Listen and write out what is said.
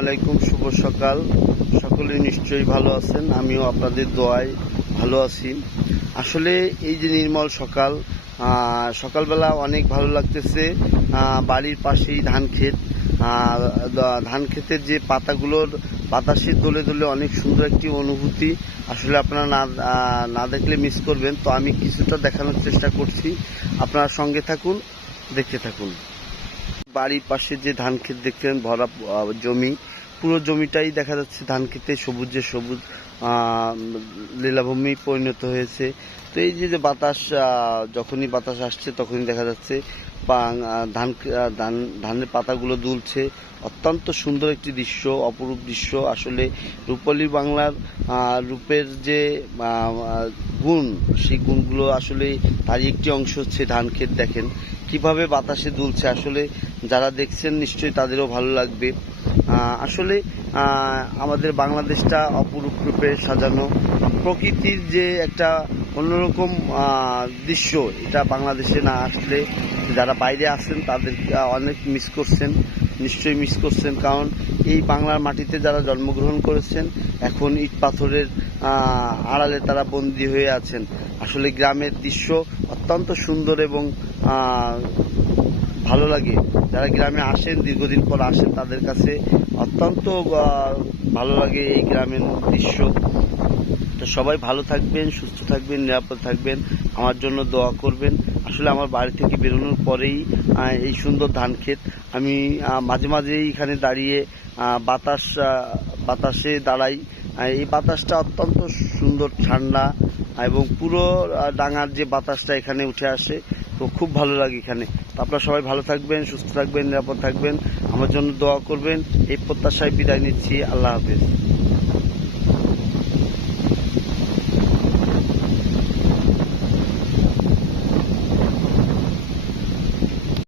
আলাইকুম, শুভ সকাল। সকলে নিশ্চয়ই ভালো আছেন, আমিও আপনাদের দোয়ায় ভালো আছি। আসলে এই যে নির্মল সকাল, সকালবেলা অনেক ভালো লাগতেছে। বাড়ির পাশেই ধান ক্ষেত, ধান ক্ষেতের যে পাতাগুলোর বাতাসে দোলে দোলে অনেক সুন্দর একটি অনুভূতি। আসলে আপনারা না দেখলে মিস করবেন। তো আমি কিছুটা দেখানোর চেষ্টা করছি, আপনারা সঙ্গে থাকুন, দেখতে থাকুন। বাড়ির পাশে যে ধান ক্ষেত দেখছেন, ভরা জমি, পুরো জমিটাই দেখা যাচ্ছে ধান ক্ষেতে সবুজে সবুজ লীলাভূমি পরিণত হয়েছে। তো এই যে বাতাস, যখনই বাতাস আসছে তখনই দেখা যাচ্ছে ধানের পাতাগুলো দুলছে। অত্যন্ত সুন্দর একটি দৃশ্য, অপরূপ দৃশ্য। আসলে রূপালী বাংলার রূপের যে গুণ, সেই গুণগুলো আসলে তারই একটি অংশ হচ্ছে ধান ক্ষেত। দেখেন কিভাবে বাতাসে দুলছে, আসলে যারা দেখছেন নিশ্চয়ই তাদেরও ভালো লাগবে। আসলে আমাদের বাংলাদেশটা অপরূপ রূপে সাজানো, প্রকৃতির যে একটা অন্যরকম দৃশ্য, এটা বাংলাদেশে না আসলে যারা বাইরে আছেন তাদের অনেক মিস করছেন, নিশ্চয়ই মিস করছেন। কারণ এই বাংলার মাটিতে যারা জন্মগ্রহণ করেছেন, এখন ইট পাথরের আড়ালে তারা বন্দী হয়ে আছেন। আসলে গ্রামের দৃশ্য অত্যন্ত সুন্দর এবং ভালো লাগে। যারা গ্রামে আসেন, দীর্ঘদিন পর আসেন, তাদের কাছে অত্যন্ত ভালো লাগে এই গ্রামের দৃশ্য। তো সবাই ভালো থাকবেন, সুস্থ থাকবেন, নিরাপদ থাকবেন, আমার জন্য দোয়া করবেন। আসলে আমার বাড়ি থেকে বেরোনোর পরেই এই সুন্দর ধান ক্ষেত, আমি মাঝে মাঝেই এখানে দাঁড়িয়ে বাতাসে দাঁড়াই। এই বাতাসটা অত্যন্ত সুন্দর, ঠান্ডা, এবং পুরো ডাঙার যে বাতাসটা এখানে উঠে আসে, তো খুব ভালো লাগে এখানে। তো আপনারা সবাই ভালো থাকবেন, সুস্থ থাকবেন, নিরাপদ থাকবেন, আমার জন্য দোয়া করবেন। এই প্রত্যাশায় বিদায় নিচ্ছি। আল্লাহ হাফেজ।